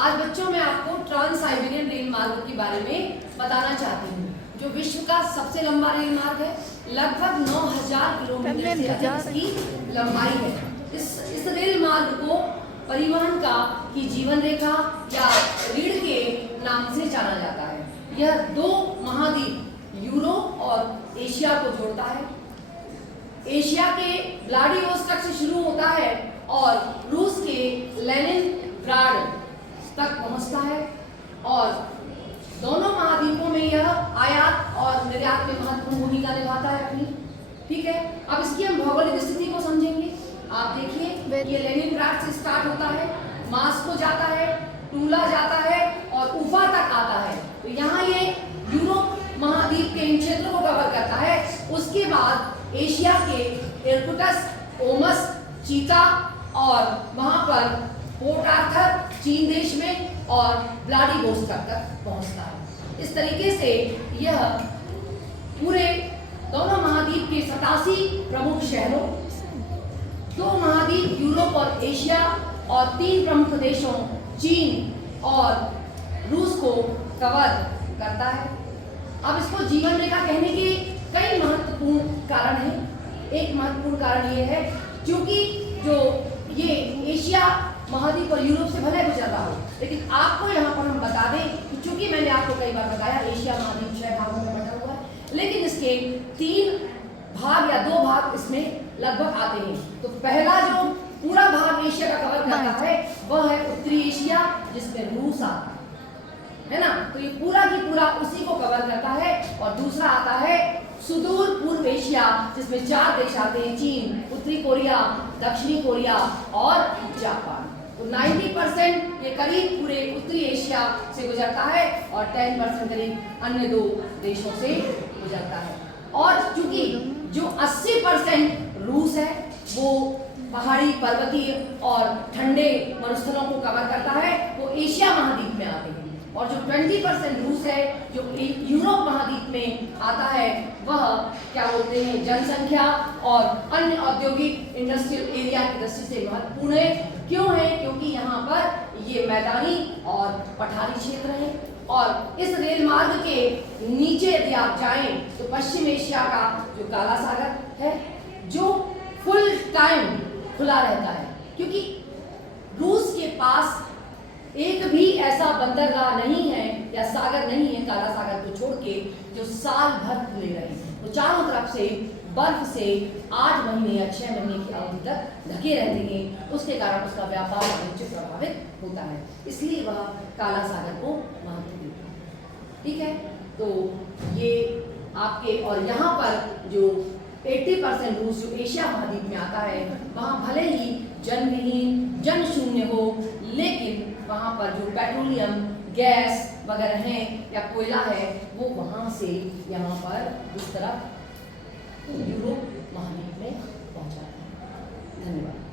आज बच्चों मैं आपको ट्रांस साइबेरियन रेल मार्ग के बारे में बताना चाहती हूँ, जो विश्व का सबसे लंबा रेल मार्ग है। लगभग 9000 किलोमीटर से अधिक इसकी लंबाई है। इस रेल मार्ग को परिवहन का की जीवन रेखा या रीढ़ के नाम से जाना जाता है। यह दो महाद्वीप यूरोप और एशिया को जोड़ता है। एशिया के व्लादिवोस्टॉक से शुरू होता है और रूस के लेनिनग्राड तक पहुंचता है, और दोनों महाद्वीपों में यह आयात और निर्यात में महत्वपूर्ण भूमिका निभाता है अपनी। ठीक है, अब इसकी हम भौगोलिक स्थिति को समझेंगे। आप देखिए, ये लेनिनग्राड से स्टार्ट होता है, मास्को जाता है, टूला जाता है और उफा तक आता है। तो यहाँ ये यूरोप महाद्वीप के इन क्षेत्रों को कवर करता है। उसके बाद एशिया के इरकुटस्क, ओमस, चीता और वहां पर पोर्ट आर्थर चीन देश में और व्लादिवोस्टॉक तक पहुंचता है। इस तरीके से यह पूरे दोनों महाद्वीप के 87 प्रमुख शहरों, दो महाद्वीप यूरोप और एशिया और 3 प्रमुख देशों चीन और रूस को कवर करता है। अब इसको जीवन रेखा कहने के कई महत्वपूर्ण कारण हैं। एक महत्वपूर्ण कारण ये है क्योंकि जो ये एशिया महाद्वीप और यूरोप से भले गुजर रहा हो, लेकिन आपको यहाँ पर हम बता दें कि चूंकि मैंने आपको कई बार बताया एशिया महाद्वीप 6 भागों में बटा हुआ है, लेकिन इसके 3 भाग या 2 भाग इसमें लगभग आते हैं। तो पहला जो पूरा भाग एशिया का कवर करता है वह है उत्तरी एशिया, जिसमें रूस आता है ना, तो ये पूरा की पूरा उसी को कवर करता है। और दूसरा आता है सुदूर पूर्व एशिया, जिसमें 4 देश आते हैं, चीन, उत्तरी कोरिया, दक्षिणी कोरिया और जापान। तो 90% ये करीब पूरे उत्तरी एशिया से गुजरता है और 10% करीब अन्य 2 देशों से गुजरता है। और चूंकि जो 80% रूस है वो पहाड़ी, पर्वतीय और ठंडे मरुस्थलों को कवर करता है, वो एशिया महाद्वीप में आते हैं। और जो 20% रूस है जो यूरोप महाद्वीप में आता है, वह क्या बोलते हैं जनसंख्या और अन्य औद्योगिक इंडस्ट्रियल एरिया की दृष्टि से महत्वपूर्ण है। क्यों है? क्योंकि यहाँ पर ये मैदानी और पठारी क्षेत्र है। और इस रेल मार्ग के नीचे यदि आप जाएं तो पश्चिम एशिया का जो काला सागर है, जो फुल टाइम खुला रहता है, क्योंकि रूस के पास एक भी ऐसा बंदरगाह नहीं है या सागर नहीं है, काला सागर को छोड़ के, जो साल भर खुले रहे। तो चारों तरफ से बर्फ से 8 महीने या 6 महीने की अवधि तक ढके रहते हैं। उसके कारण उसका व्यापार वाणिज्य प्रभावित होता है, इसलिए वह काला सागर को महत्व देता है। ठीक है, तो ये आपके, और यहाँ पर जो 80% रूस जो एशिया महाद्वीप में आता है, वहाँ भले ही जनविहीन, जनशून्य हो, लेकिन वहाँ पर जो पेट्रोलियम, गैस वगैरह हैं या कोयला है, वो वहाँ से यहाँ पर इस तरफ यूरोप महाद्वीप में पहुँचा है। धन्यवाद।